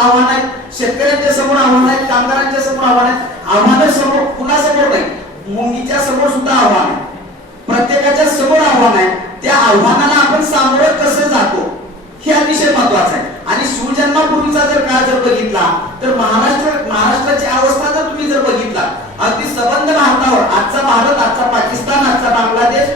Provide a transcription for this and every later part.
आव्हान आहे. शेतकऱ्यांच्या समोर आव्हान आहे कामगारांच्या समोर आव्हान आहे. आव्हान समोर कुणासमोर नाही मुंगीच्या समोर सुद्धा आव्हान आहे. प्रत्येकाच्या समोर आव्हान आहे. त्या आव्हानाला आपण सामोरं कसं जातो हे अतिशय महत्वाचं आहे. आणि शिवजन्मापूर्वीचा जर काळ जर बघितला तर महाराष्ट्र महाराष्ट्राची अवस्था जर तुम्ही जर बघितला अगदी सबंध भारतावर आजचा भारत आजचा पाकिस्तान आजचा बांगलादेश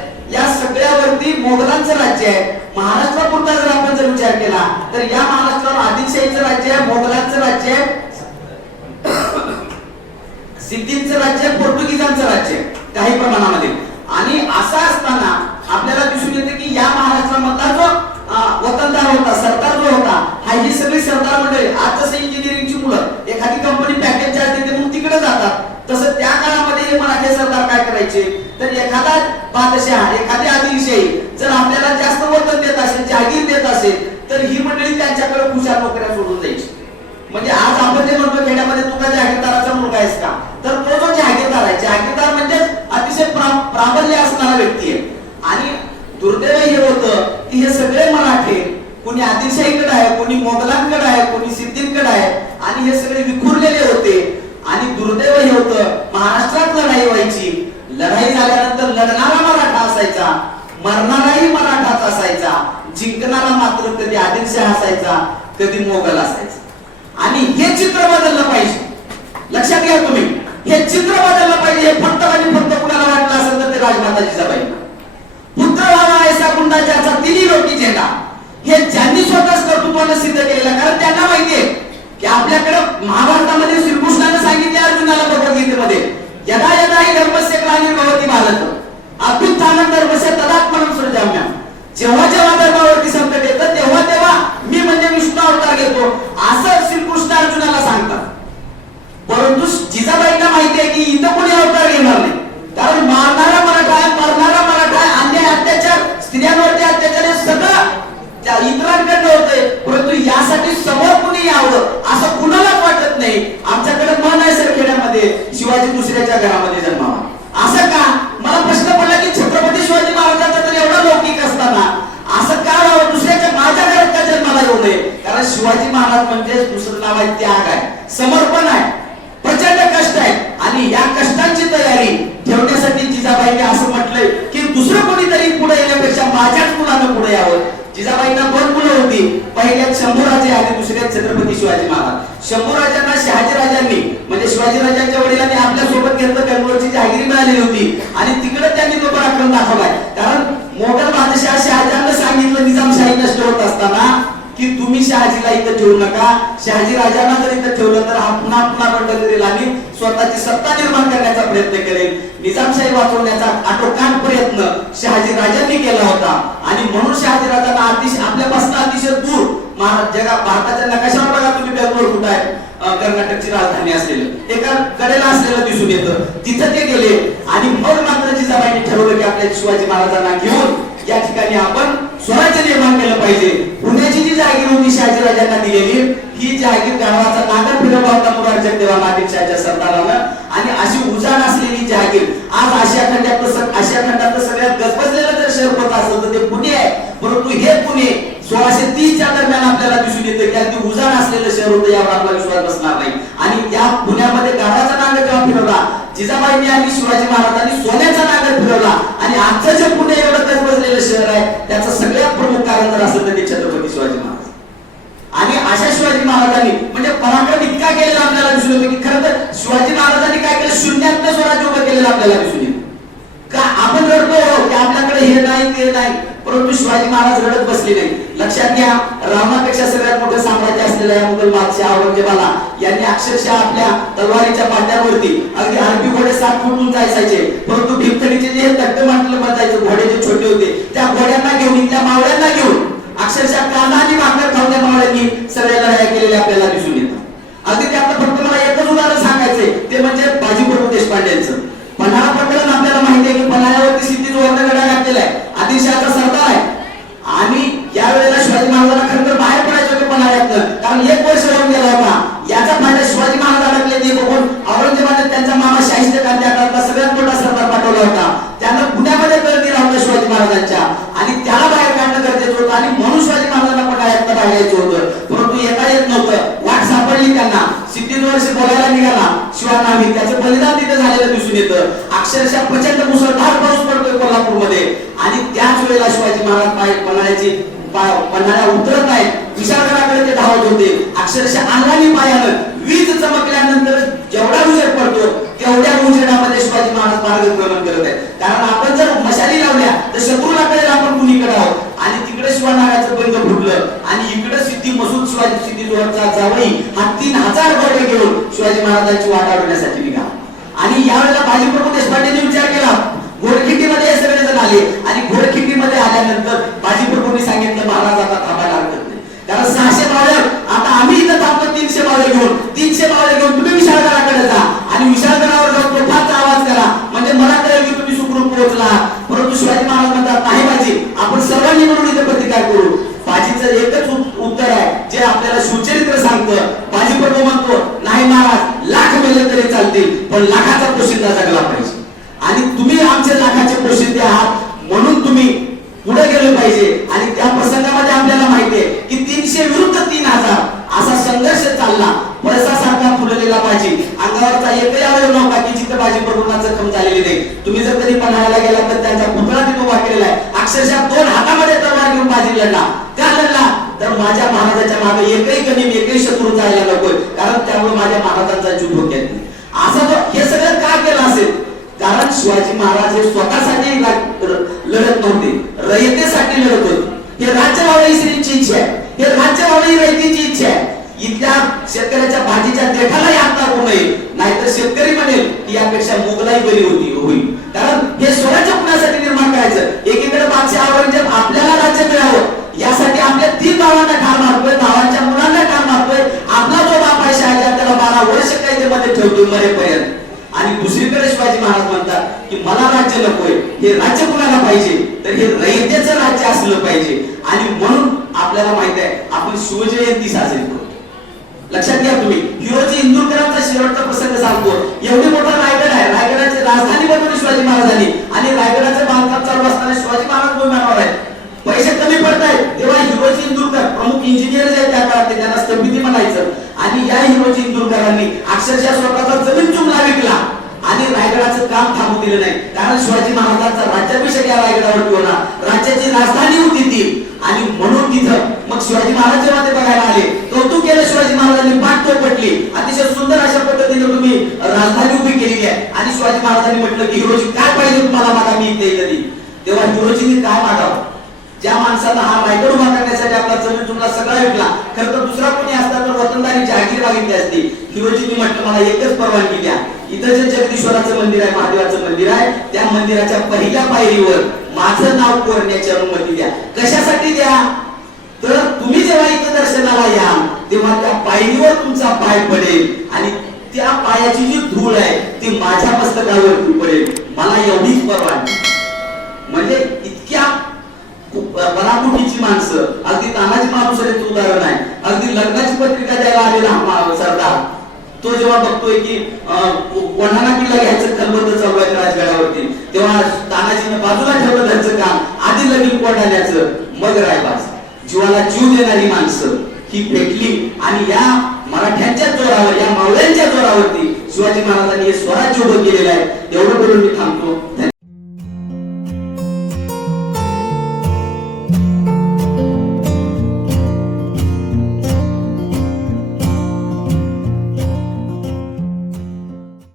मोगलांचं राज्य आहे. महाराष्ट्रापुरता जर आपण जर विचार केला तर या महाराष्ट्रावर आदिलशाहीचं राज्य आहे मोगलांचं राज्य आहे. सिद्धींचं राज्य पोर्तुगीजांचं राज्य आहे, काही प्रमाणामध्ये. आणि असं असताना आपल्याला दिसून येते की या महाराष्ट्रामधला जो वतनदार होता सरदार जो होता हा ही सगळी सरदार मंडळी आज जसं इंजिनिअरिंगची मुलं एखादी कंपनी पॅकेज चार्ज देते म्हणून तिकडे जातात. तसं त्या काळामध्ये हे मराठी सरदार काय करायचे? तर एखादा बादशहा एखादी आदिलशाही जर आपल्याला जास्त वतन देत असेल जागीर देत असेल तर ही मंडळी त्यांच्याकडे हुशार नोकऱ्या सोडून जायची म्हणजे आज आपण जे म्हणतो खेड्यामध्ये तुका जागीरदाराचा मुलगा आहेस का? तर तो जो जागीरदार आहे जागीरदार म्हणजे अतिशय प्राबल्य असणारा व्यक्ती आहे. आणि दुर्दैव हे होतं की हे सगळे मराठे कोणी आदिलशाहीकडे आहे कोणी मोगलांकडे आहे कोणी सिद्धींकडे आहे आणि हे सगळे विखुरलेले होते. आणि दुर्दैव हे होतं महाराष्ट्रात लढाई व्हायची. लढाई झाल्यानंतर लढणारा मरणाराही मराठाच असायचा. जिंकणारा मात्र कधी आदिलशाह असायचा कधी मोगल असायचा. आणि हे चित्र बदललं पाहिजे. लक्षात घ्या तुम्ही. हे चित्र बदललं पाहिजे. हे फक्त आणि फक्त कुणाला वाटलं असेल तर ते राजमाता जिजाबाई पुत्र व्हावा ऐसा गुंडा ज्याचा तिन्ही लोकी झेंडा. हे ज्यांनी स्वतःच कर्तृत्वानं सिद्ध केलेलं कारण त्यांना माहितीये की आपल्याकडे महाभारतामध्ये श्रीकृष्णाने सांगितले अर्जुनाला भगवद्गीतेमध्ये यदा यदा ही धर्मस्य ग्लानिर्भवती भारत अभ्युत्थानं धर्मस्य तदात्मनं सृजाम्य जेव्हा जेव्हा धर्मावरती संकट येतं तेव्हा तेव्हा मी म्हणजे विष्णू अवतार घेतो असं श्रीकृष्ण अर्जुनाला सांगतात परंतु जिजाबाईंना माहिती आहे की इथं कोणी अवतार घेणार नाही कारण मारणारा मराठा आहे मरणारा मराठा आहे अन्याय अत्याचार स्त्रियांवरती अत्याचार हे सगळं त्या इतरांकडनं होतंय परंतु यासाठी समोर कुणी यावं असं कुणालाच वाटत नाही आमच्याकडे मन आहे सर खेड्यामध्ये शिवाजी दुसऱ्याच्या घरामध्ये जन्मावा असं का मला प्रश्न पडला की छत्रपती शिवाजी महाराजांचा तर एवढा लौकिक असताना असं का व्हावं दुसऱ्याच्या माझ्या घरात का जन्माला येऊ नये कारण शिवाजी महाराज म्हणजे दुसरं नाव आहे त्याग आहे समर्पण आहे प्रचंड कष्ट आहेत आणि या कष्टांची तयारी ठेवण्यासाठी जिजाबाईंनी असं म्हटलंय की दुसरं कोणीतरी पुढे येण्यापेक्षा माझ्याच मुलानं पुढे यावं जिजाबाईंना दोन मुलं होती पहिल्यात शंभूराजे आणि दुसऱ्यात छत्रपती शिवाजी महाराज. शंभूराजांना शहाजीराजांनी म्हणजे शिवाजीराजांच्या वडिलांनी आपल्यासोबत घेतलं बेंगलोरची जहागिरी मिळालेली होती. आणि तिकडे त्यांनी तो पराक्रम दाखवलाय. कारण मोगल बादशाह शहाजांना सांगितलं निजामशाही नष्ट होत असताना की तुम्ही शहाजीला इथं ठेवू नका. शहाजी राजांना जर इथं ठेवलं तर हा पुन्हा पुन्हा बंड आणि स्वतःची सत्ता निर्माण करण्याचा प्रयत्न करेल. निजामशाही वाचवण्याचा आटोकाट प्रयत्न शहाजी राजांनी केला होता. आणि म्हणून शहाजी राजांना अतिशय आपल्यापासून अतिशय दूर महाराज जगा भारताच्या नकाशावर बघा तुम्ही बेंगलोर कुठं आहे. कर्नाटकची राजधानी असलेलं. एका कडेला असलेलं दिसून येतं. तिथं ते गेले. आणि मग मात्र जिजाबाईंनी ठरवलं की आपल्या शिवाजी महाराजांना घेऊन या ठिकाणी आपण स्वराज्य निर्माण केलं पाहिजे. पुण्याची जी जागीर होती शहाजीराजांना दिलेली ही जागीर गावाचा नागर फिरवला होता मुरार जगदेवा नादिलशाहच्या सरदारानं. आणि अशी उजाड असलेली जागीर आज आशिया खंडात आशिया खंडात सगळ्यात गजबजलेलं जर शहर होत असेल तर ते पुणे आहे. परंतु हे पुणे सोळाशे तीसच्या दरम्यान आपल्याला दिसून येतं की अगदी उजाड असलेलं शहर होतं यावर आपला विश्वास बसणार नाही. आणि या पुण्यामध्ये गावाचा नागर जेव्हा फिरवला जिजाबाईंनी आणि शिवाजी महाराजांनी सोन्याचा नागर फिरवला. आणि आजचं जे पुणे एवढं गजबजलेलं शहर आहे त्याचं सगळ्यात प्रमुख कारण जर असेल तर ते छत्रपती शिवाजी महाराज. आणि अशा शिवाजी महाराजांनी म्हणजे पराक्रम इतका केलेला आपल्याला दिसून येतो की खरं तर शिवाजी महाराजांनी काय केलं? शून्यात स्वराज्य उभं केलेलं आपल्याला दिसून येतं. का आपण रडतो? की आपल्याकडे हे नाही ते नाही. परंतु शिवाजी महाराज रडत बसले नाही लक्षात घ्या रामापेक्षा सगळ्यात मोठं साम्राज्य असलेल्या या मुघल बादशाह औरंगजेबाला. यांनी अक्षरशः आपल्या तलवारीच्या पाट्यावरती अगदी अरबी घोडे सात फूट उंच असायचे. परंतु भीमथडीचे जे तट्ट म्हटलं बसायचं घोडे जे छोटे होते त्या घोड्यांना घेऊन त्या मावळ्यांना घेऊन कारण एक वर्ष राहून गेला होता याचा फायदा शिवाजी महाराजांना केले बघून औरंगजेबाने त्यांचा मामा शाहिस्ते क्रांती सगळ्यात मोठा सरदार पाठवला होता. त्यांना पुण्यामध्ये कर दिला होता शिवाजी महाराजांच्या. आणि त्याला बाहेर काढणं गरजेचं होतं आणि म्हणून शिवाजी महाराजांना पटायत बाहेर होतं. परंतु येता येत नव्हतं. वाट सापडली त्यांना. सिद्धी वर्ष बोलायला निघाला. शिवाजी त्याचं बलिदान तिथे झालेलं दिसून येतं. अक्षरशः प्रचंड मुसळधार पाऊस पडतोय कोल्हापूरमध्ये. आणि त्याच वेळेला शिवाजी महाराज पाय पन्हाळ्याची पन्हाळ्या उतरत नाहीत. विशाळगडाकडे ते धावत होते. अक्षरशः अंगाने पायानं वीज चमकल्यानंतर जेवढा उजेड पडतो तेवढ्या उजेडामध्ये शिवाजी महाराज मार्गक्रमण करत आहेत. कारण आपण जर मशाली लावल्या तर शत्रूला कळेल आपण कुणीकडे आहोत. आणि तिकडे शिवानागाचं बंद फुटलं. आणि इकडे सिद्धी मसूद शिवाजी सिद्धी जोहरचा जावई हा तीन हजार बळगे घेऊन शिवाजी महाराजांची वाट अडवण्यासाठी निघा आणि यावेळेला बाजीप्रभू देशपांडेने विचार नाही म्हणून इथे प्रतिकार करू? बाजीचं एकच उत्तर आहे जे आपल्याला सुचरित्र सांगतं. बाजी प्रभू म्हणतो नाही महाराज लाख मेले तरी चालतील पण लाखाचा पोशिंदा जगला पाहिजे. आणि तुम्ही आमचे लाखाचे पोशिंदे आहात म्हणून तुम्ही पुढे गेले पाहिजे. आणि त्या प्रसंगामध्ये आपल्याला माहिती आहे की तीनशे विरुद्ध तीन हजार असा संघर्ष चालला. पळसासारखा फुललेला बाजी. अंगावरचा एकही अवयव नव्हता की जिथं बाजी प्रभूंना जखम झालेली नाही. तुम्ही जर कधी पन्हाळ्याला गेला तर त्यांचा पुतळा तिथे उभा केलेला आहे. अक्षरशः दोन हातामध्ये तलवार घेऊन बाजी लढला. का लढला? तर माझ्या महाराजाच्या मागे एकही कमी एकही शत्रू चालला नकोय कारण त्यामुळे माझ्या महाराजांचा जीव धोक्यात नाही. असं हे सगळं का केलं असेल? कारण शिवाजी महाराज हे स्वतःसाठी लढत नव्हते रयतेसाठी लढत होते. हे राज्य व्हावं श्रींची इच्छा आहे. हे राज्य व्हावं रयतेची इच्छा आहे. इथल्या शेतकऱ्याच्या भाजीच्या देठालाही आता होऊ नये. नाहीतर शेतकरी म्हणेल की यापेक्षा मोगलाई बरी होती होईल. कारण हे स्वराज्य कुणासाठी निर्माण करायचं? एकीकडे पाचशे आवरण आपल्याला राज्य मिळावं. यासाठी आपल्या तीन भावांना ठार मारतोय. भावांच्या मुलांना ठार मारतोय. आपला जो बाप आहे त्याला बारा वर्ष कैदेमध्ये ठेवतो मरेपर्यंत. आणि दुसरीकडे शिवाजी महाराज म्हणतात की मला राज्य नकोय. हे राज्य कुणाला पाहिजे? तर हे रयतेचं राज्य असलं पाहिजे. आणि म्हणून आपल्याला माहीत आहे आपण शिवजयंती साजरी करतो. लक्षात घ्या तुम्ही. हिरोजी इंदूरकरांचा शेवटचा प्रसंग सांगतो. एवढी मोठा रायगड आहे रायगडाची राजधानी बनवली शिवाजी महाराजांनी आणि रायगडाचं बांधकाम चालू असताना शिवाजी महाराज बोलणार आहेत पैसे कमी पडत आहेत तेव्हा हिरोजी इंदुरकर प्रमुख इंजिनियर जे आहेत त्या काळात ते त्यांना स्थपिती म्हणायचं आणि या हिरोजी इंदुरकरांनी अक्षरशः स्वतःचा जमीन जुमला विकला. आणि रायगडाचं काम थांबू दिलं नाही. कारण शिवाजी महाराजांचा राज्याभिषेक या रायगडावरती होणार राज्याची राजधानी होती ती. आणि म्हणून तिथं मग शिवाजी महाराज जेव्हा ते बघायला आले कौतुक केलं शिवाजी महाराजांनी पाठ पटली. अतिशय सुंदर अशा पद्धतीने तुम्ही राजधानी उभी केलेली आहे. आणि शिवाजी महाराजांनी म्हटलं की हिरोजी काय पाहिजे तुम्हाला मागा? मी इथे कधी. तेव्हा हिरोजींनी काय मागावं? ज्या माणसाला हा रायगड उभा करण्यासाठी आपला जमीन तुम्हाला सगळा विकला खरं तर दुसरा कोणी असता तर वतनदारी जहागीर मागितली असती. हिरोजींनी म्हटलं मला एकच परवानगी द्या. इथं जे जगदीश्वराचं मंदिर आहे महादेवाचं मंदिर आहे त्या मंदिराच्या पहिल्या पायरीवर माझं नाव कोरण्याची अनुमती द्या. कशासाठी द्या? तर तुम्ही जेव्हा इथं दर्शनाला या तेव्हा त्या पायरीवर तुमचा पाय पडेल आणि त्या पायाची जी धूळ आहे ती माझ्या मस्तकावरती पडेल. मला एवढीच परवानगी. म्हणजे बनाकुटीची माणसं अगदी तानाजी माणूसरेचं उदाहरण आहे. अगदी लग्नाची पत्रिका द्यायला आलेला सरदार. तो जेव्हा बघतोय की अं, कोणाला किल्ला घ्यायचं खलबत चालू आहे राजगडावरती तेव्हा तानाजीनं बाजूला ठेवलं त्यांचं काम आधी लगीन कोणाल्याचं मग रायबास. जीवाला जीव देणारी माणसं. ही भेटली आणि या मराठ्यांच्या जोरावर या मावळ्यांच्या जोरावरती शिवाजी महाराजांनी हे स्वराज्य उभं केलेलं आहे. एवढं बोलून मी थांबतो.